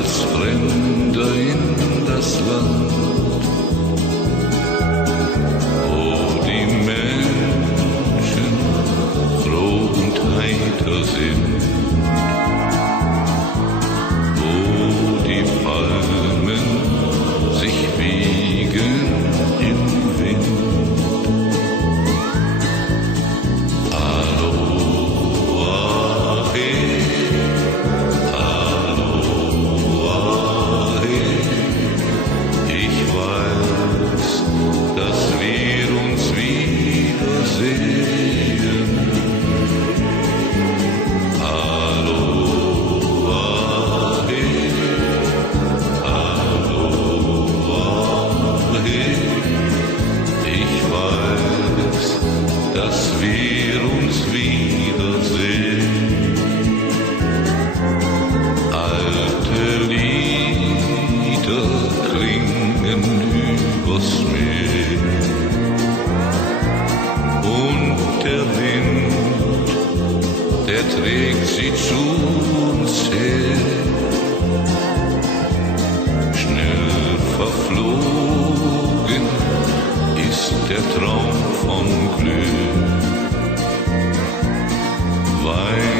als Fremder in das Land, wo die Menschen froh und heiter sind, wo die Palmen sich wiegen im Wind. Dass wir uns wiedersehen. Alte Lieder klingen übers Meer und der Wind, der trägt sie zu uns her. Schnell verflogen ist der Traum von Glück. Weil